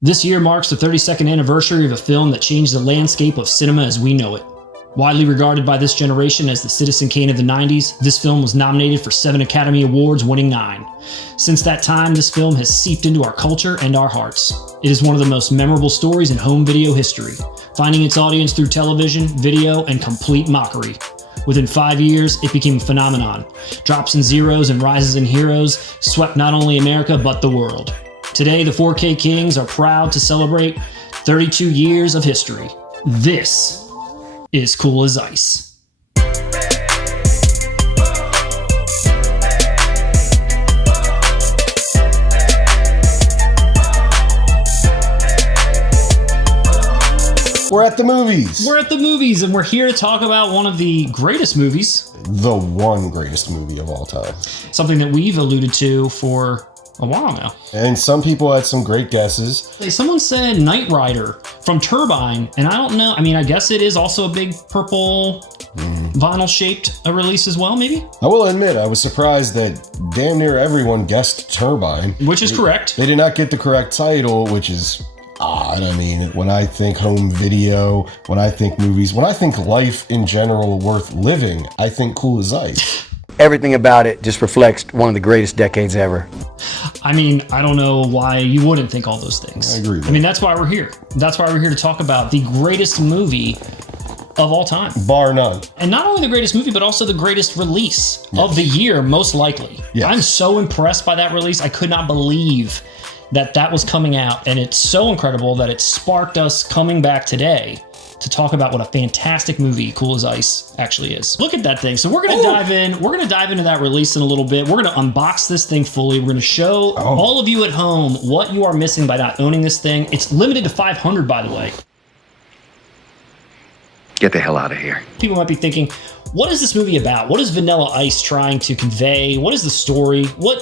This year marks the 32nd anniversary of a film that changed the landscape of cinema as we know it. Widely regarded by this generation as the Citizen Kane of the 90s, this film was nominated for 7 Academy Awards, winning 9. Since that time, this film has seeped into our culture and our hearts. It is one of the most memorable stories in home video history, finding its audience through television, video, and complete mockery. Within 5 years, it became a phenomenon. Drops and zeros and rises and heroes swept not only America, but the world. Today, the 4K Kings are proud to celebrate 32 years of history. This is Cool as Ice. We're at the movies. We're at the movies, and we're here to talk about one of the greatest movies. The one greatest movie of all time. Something that we've alluded to for a while now. And some people had some great guesses. Someone said Knight Rider from Turbine, and I don't know. I mean, I guess it is also a big purple vinyl-shaped release as well, maybe? I will admit, I was surprised that damn near everyone guessed Turbine. Which is correct. They did not get the correct title, which is odd. I mean, when I think home video, when I think movies, when I think life in general worth living, I think Cool as Ice. Everything about it just reflects one of the greatest decades ever. I mean, I don't know why you wouldn't think all those things. I agree. I mean, that's why we're here. That's why we're here to talk about the greatest movie of all time. Bar none. And not only the greatest movie, but also the greatest release of the year, most likely. Yes. I'm so impressed by that release. I could not believe that was coming out. And it's so incredible that it sparked us coming back today to talk about what a fantastic movie Cool as Ice actually is. Look at that thing. So we're going to dive in. We're going to dive into that release in a little bit. We're going to unbox this thing fully. We're going to show all of you at home what you are missing by not owning this thing. It's limited to 500, by the way. Get the hell out of here. People might be thinking, what is this movie about? What is Vanilla Ice trying to convey? What is the story? What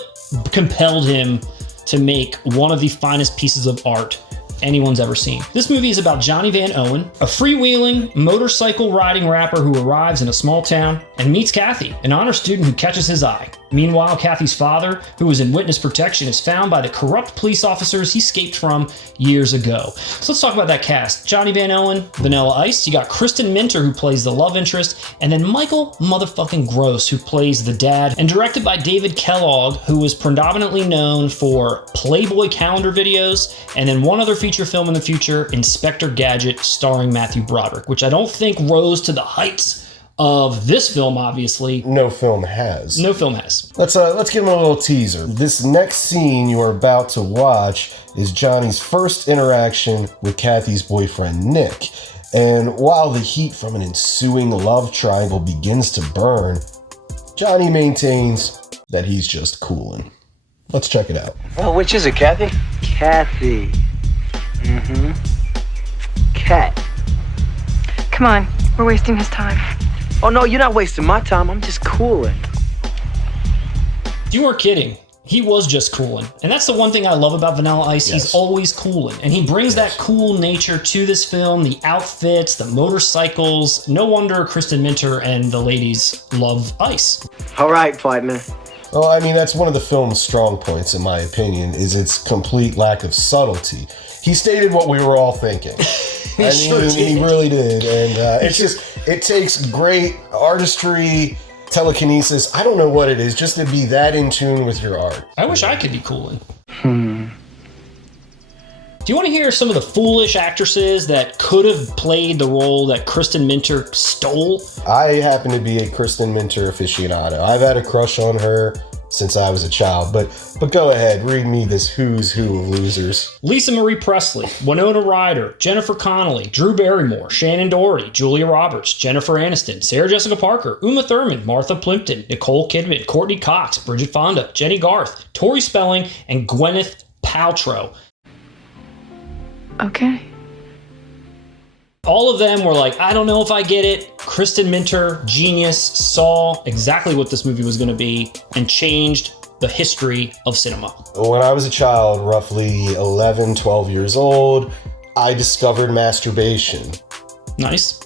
compelled him to make one of the finest pieces of art anyone's ever seen? This movie is about Johnny Van Owen, a freewheeling, motorcycle riding rapper who arrives in a small town and meets Kathy, an honor student who catches his eye. Meanwhile, Kathy's father, who is in witness protection, is found by the corrupt police officers he escaped from years ago. So let's talk about that cast. Johnny Van Owen, Vanilla Ice. You got Kristen Minter, who plays the love interest, and then Michael motherfucking Gross, who plays the dad, and directed by David Kellogg, who was predominantly known for Playboy calendar videos, and then one other feature film in the future, Inspector Gadget, starring Matthew Broderick, which I don't think rose to the heights of this film, obviously. No film has. No film has. Let's give him a little teaser. This next scene you are about to watch is Johnny's first interaction with Kathy's boyfriend, Nick. And while the heat from an ensuing love triangle begins to burn, Johnny maintains that he's just cooling. Let's check it out. Well, which is it, Kathy? Kathy. Cat. Come on, we're wasting his time. Oh, no, you're not wasting my time. I'm just cooling. You weren't kidding. He was just cooling. And that's the one thing I love about Vanilla Ice. Yes. He's always cooling. And he brings that cool nature to this film, the outfits, the motorcycles. No wonder Kristen Minter and the ladies love Ice. All right, partner. Well, I mean, that's one of the film's strong points, in my opinion, is its complete lack of subtlety. He stated what we were all thinking. He really did. And it takes great artistry, telekinesis. I don't know what it is, just to be that in tune with your art. I wish I could be cooling. Do you want to hear some of the foolish actresses that could have played the role that Kristen Minter stole? I happen to be a Kristen Minter aficionado. I've had a crush on her since I was a child, but go ahead, read me this who's who of losers. Lisa Marie Presley, Winona Ryder, Jennifer Connelly, Drew Barrymore, Shannon Doherty, Julia Roberts, Jennifer Aniston, Sarah Jessica Parker, Uma Thurman, Martha Plimpton, Nicole Kidman, Courtney Cox, Bridget Fonda, Jenny Garth, Tori Spelling, and Gwyneth Paltrow. Okay. All of them were like, I don't know if I get it. Kristen Minter, genius, saw exactly what this movie was going to be and changed the history of cinema. When I was a child, roughly 11, 12 years old, I discovered masturbation. Nice.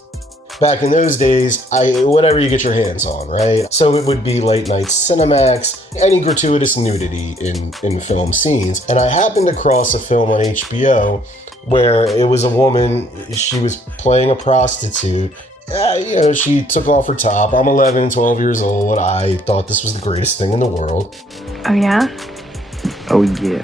Back in those days, whatever you get your hands on, right? So it would be late night Cinemax, any gratuitous nudity in film scenes. And I happened across a film on HBO where it was a woman, she was playing a prostitute. She took off her top. I'm 11, 12 years old. I thought this was the greatest thing in the world. Oh, yeah? Oh, yeah.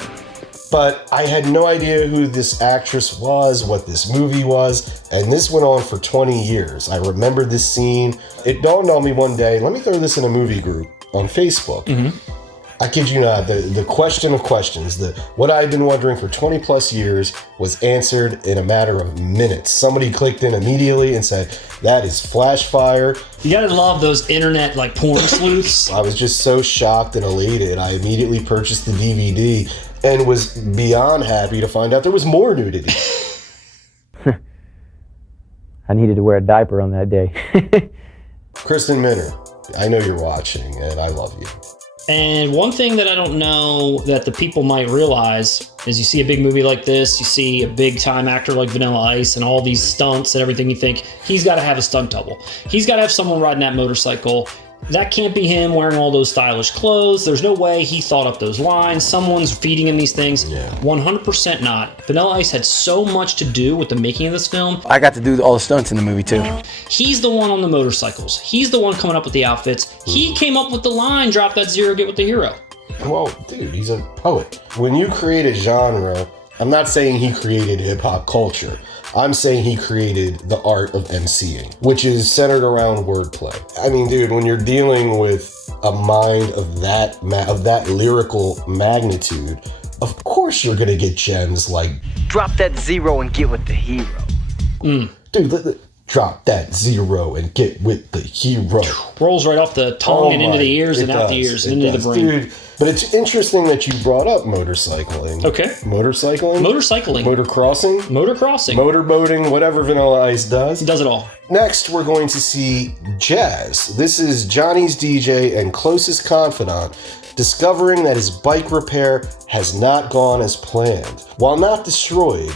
But I had no idea who this actress was, what this movie was, and this went on for 20 years. I remember this scene. It dawned on me one day, let me throw this in a movie group on Facebook. Mm-hmm. I kid you not, the question of questions, what I had been wondering for 20 plus years was answered in a matter of minutes. Somebody clicked in immediately and said, that is flash fire. You gotta love those internet porn sleuths. I was just so shocked and elated. I immediately purchased the DVD and was beyond happy to find out there was more nudity. I needed to wear a diaper on that day. Kristen Minner, I know you're watching and I love you. And one thing that I don't know that the people might realize is you see a big movie like this, you see a big time actor like Vanilla Ice and all these stunts and everything, you think he's got to have a stunt double. He's got to have someone riding that motorcycle. That can't be him wearing all those stylish clothes. There's no way he thought up those lines. Someone's feeding him these things. Yeah. 100% not. Vanilla Ice had so much to do with the making of this film. I got to do all the stunts in the movie too. He's the one on the motorcycles. He's the one coming up with the outfits. He came up with the line, drop that zero, get with the hero. Well, dude, he's a poet. When you create a genre, I'm not saying he created hip-hop culture. I'm saying he created the art of MCing, which is centered around wordplay. I mean, dude, when you're dealing with a mind of that lyrical magnitude, of course you're gonna get gems like Drop that zero and get with the hero. Dude, drop that zero and get with the hero. Rolls right off the tongue and into the ears and out the ears and into the brain. Dude, but it's interesting that you brought up motorcycling. Okay. Motorcycling? Motocrossing? Motorcrossing. Motorboating, whatever Vanilla Ice does. He does it all. Next, we're going to see Jazz. This is Johnny's DJ and closest confidant, discovering that his bike repair has not gone as planned. While not destroyed,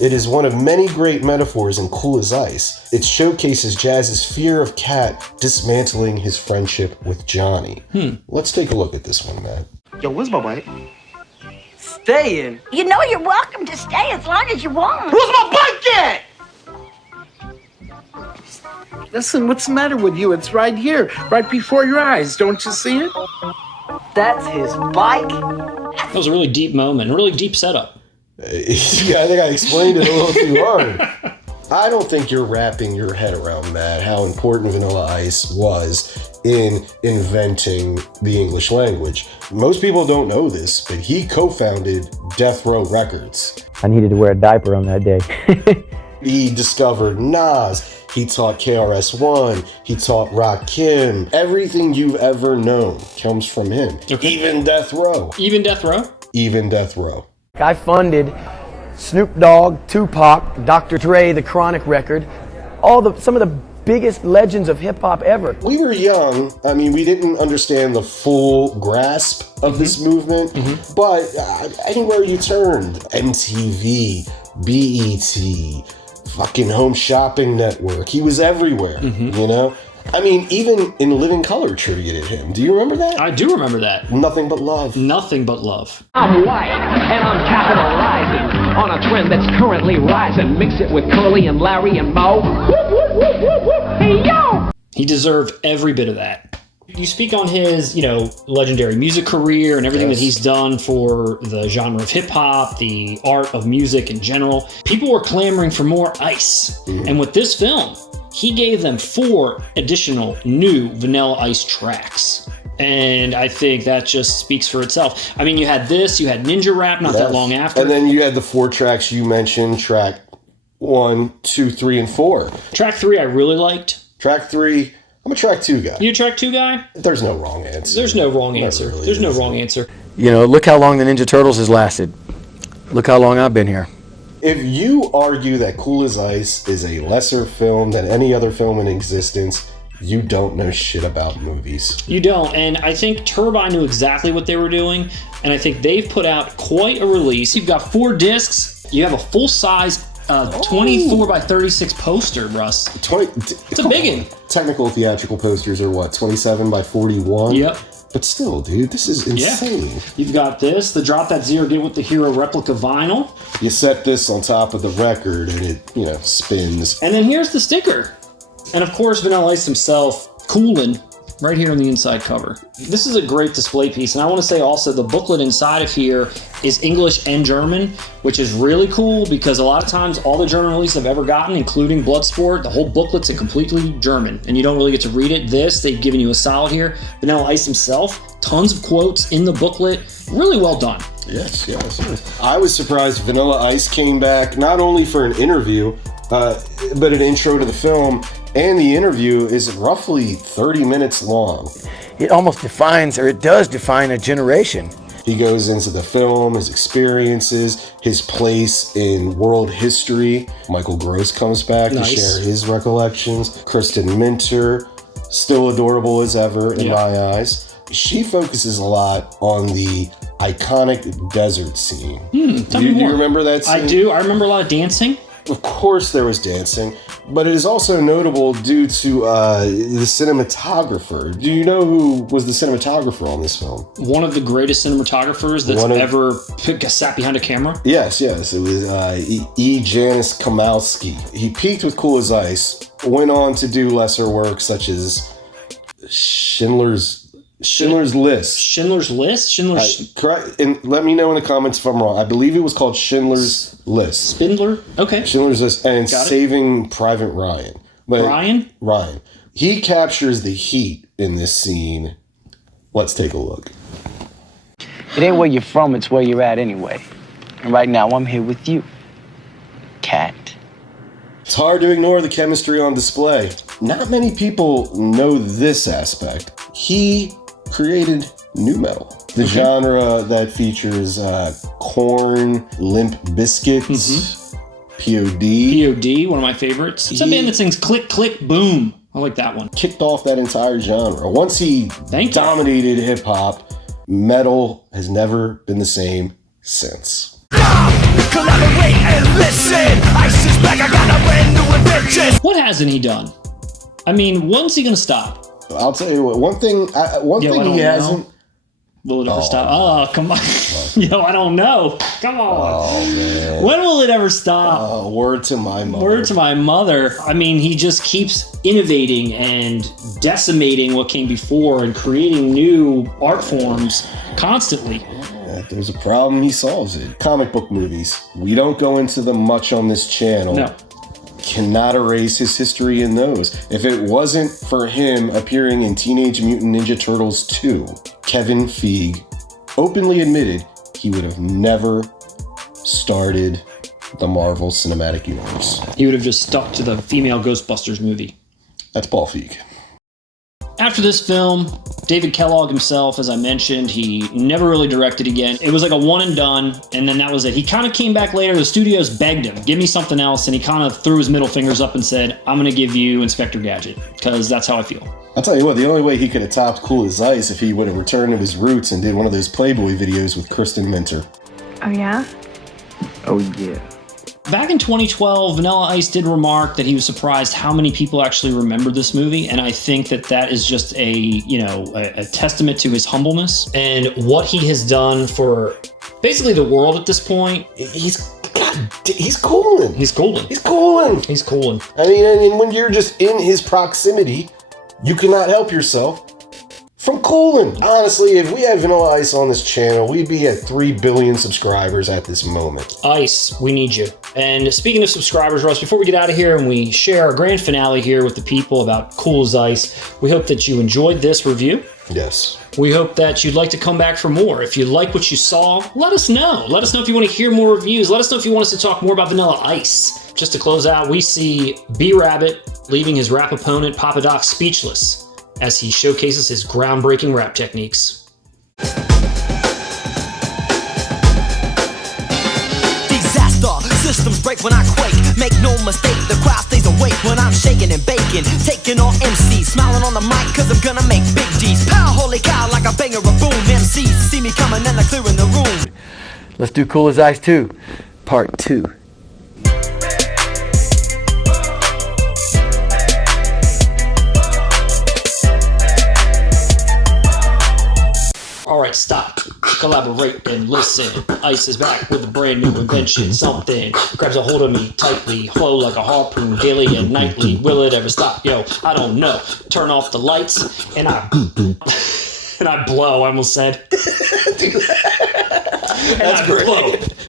it is one of many great metaphors in Cool as Ice. It showcases Jazz's fear of Kat dismantling his friendship with Johnny. Let's take a look at this one, Matt. Yo, where's my bike? Staying? You know you're welcome to stay as long as you want. Where's my bike at? Listen, what's the matter with you? It's right here, right before your eyes. Don't you see it? That's his bike? That was a really deep moment, a really deep setup. Yeah, I think I explained it a little too hard. I don't think you're wrapping your head around, Matt, how important Vanilla Ice was in inventing the English language. Most people don't know this, but he co-founded Death Row Records. I needed to wear a diaper on that day. He discovered Nas. He taught KRS-One. He taught Rakim. Everything you've ever known comes from him. Okay. Even Death Row. Even Death Row? Even Death Row. I funded Snoop Dogg, Tupac, Dr. Dre, The Chronic Record, some of the biggest legends of hip hop ever. We were young. I mean, we didn't understand the full grasp of this movement, but anywhere you turned, MTV, BET, fucking Home Shopping Network, he was everywhere, you know? I mean, even in Living Color tributed him. Do you remember that? I do remember that. Nothing But Love. Nothing but love. I'm white, and I'm capitalizing on a trend that's currently rising. Mix it with Curly and Larry and Moe. Whoop, whoop, whoop, whoop, whoop. Hey, yo! He deserved every bit of that. You speak on his, legendary music career and everything that he's done for the genre of hip hop, the art of music in general. People were clamoring for more Ice. And with this film, he gave them 4 additional new Vanilla Ice tracks. And I think that just speaks for itself. I mean, you had this, you had Ninja Rap not that long after. And then you had the 4 tracks you mentioned, track 1, 2, 3, and 4. Track 3 I really liked. Track 3, I'm a track 2 guy. You a track 2 guy? There's no wrong answer. There's no wrong answer. Really There's no is. wrong answer. Look how long the Ninja Turtles has lasted. Look how long I've been here. If you argue that Cool as Ice is a lesser film than any other film in existence, you don't know shit about movies. You don't, and I think Turbine knew exactly what they were doing, and I think they've put out quite a release. You've got 4 discs, you have a full-size 24 by 36 poster, Russ. 20. It's a big one. Technical theatrical posters are what? 27 by 41. Yep. But still, dude, this is insane. Yeah. You've got this, the Drop That Zero Get With the Hero replica vinyl. You set this on top of the record and it, spins. And then here's the sticker. And of course, Vanilla Ice himself, coolin' right here on the inside cover. This is a great display piece. And I want to say also the booklet inside of here is English and German, which is really cool because a lot of times all the German releases I've ever gotten, including Bloodsport, the whole booklet's in completely German and you don't really get to read it. This, they've given you a solid here. Vanilla Ice himself, tons of quotes in the booklet. Really well done. Yes. I was surprised Vanilla Ice came back not only for an interview, but an intro to the film. And the interview is roughly 30 minutes long. It almost defines, or it does define, a generation. He goes into the film, his experiences, his place in world history. Michael Gross comes back to share his recollections. Kristen Minter, still adorable as ever in my eyes. She focuses a lot on the iconic desert scene. Do you remember that scene? I do. I remember a lot of dancing. Of course there was dancing, but it is also notable due to the cinematographer. Do you know who was the cinematographer on this film? One of the greatest cinematographers that's ever sat behind a camera? Yes. It was Janis Kamalski. He peaked with Cool as Ice, went on to do lesser work such as Schindler's List. Correct. And let me know in the comments if I'm wrong. I believe it was called Schindler's List. Spindler? Okay. Schindler's List and Saving Private Ryan. But Ryan. He captures the heat in this scene. Let's take a look. It ain't where you're from, it's where you're at anyway. And right now, I'm here with you, cat. It's hard to ignore the chemistry on display. Not many people know this aspect. He created nu metal, the genre that features Korn, Limp Bizkit, POD. One of my favorites. It's a band that sings click, click, boom. I like that one. Kicked off that entire genre. Once he dominated hip hop, metal has never been the same since. Collaborate and listen. Ice is back, I got a brand new adventure. What hasn't he done? I mean, when's he gonna stop? I'll tell you what. One thing he hasn't. Will it ever stop? Oh, come on. Yo, I don't know. Come on. Oh, man. When will it ever stop? Word to my mother. Word to my mother. I mean, he just keeps innovating and decimating what came before and creating new art forms constantly. If there's a problem, he solves it. Comic book movies. We don't go into them much on this channel. No. Cannot erase his history in those. If it wasn't for him appearing in Teenage Mutant Ninja Turtles 2, Kevin Feige openly admitted he would have never started the Marvel Cinematic Universe. He would have just stuck to the female Ghostbusters movie. That's Paul Feig. After this film, David Kellogg himself, as I mentioned, he never really directed again. It was like a one and done, and then that was it. He kind of came back later. The studios begged him, give me something else, and he kind of threw his middle fingers up and said, I'm going to give you Inspector Gadget, because that's how I feel. I'll tell you what, the only way he could have topped Cool as Ice if he would have returned to his roots and did one of those Playboy videos with Kristen Minter. Oh, yeah? Oh, yeah. Back in 2012, Vanilla Ice did remark that he was surprised how many people actually remembered this movie, and I think that is just a testament to his humbleness and what he has done for basically the world at this point. He's cooling. He's cooling. He's cooling. He's cooling. I mean, and when you're just in his proximity, you cannot help yourself from cooling. Honestly, if we had Vanilla Ice on this channel, we'd be at 3 billion subscribers at this moment. Ice, we need you. And speaking of subscribers, Russ, before we get out of here and we share our grand finale here with the people about Cool as Ice, we hope that you enjoyed this review. Yes. We hope that you'd like to come back for more. If you like what you saw, let us know. Let us know if you want to hear more reviews. Let us know if you want us to talk more about Vanilla Ice. Just to close out, we see B-Rabbit leaving his rap opponent, Papa Doc, speechless as he showcases his groundbreaking rap techniques. Disaster, systems break when I quake. Make no mistake, the crowd stays awake when I'm shaking and baking. Taking on MCs, smiling on the mic cause I'm gonna make big G's. Pow, holy cow, like a banger of boom. MCs see me coming and they're clearing the room. Let's do Cool as Ice 2, Part 2. right, stop, collaborate, and listen. Ice is back with a brand new invention. Something grabs a hold of me tightly, flow like a harpoon daily and nightly. Will it ever stop? Yo, I don't know. Turn off the lights, and I blow. I almost said. That's great.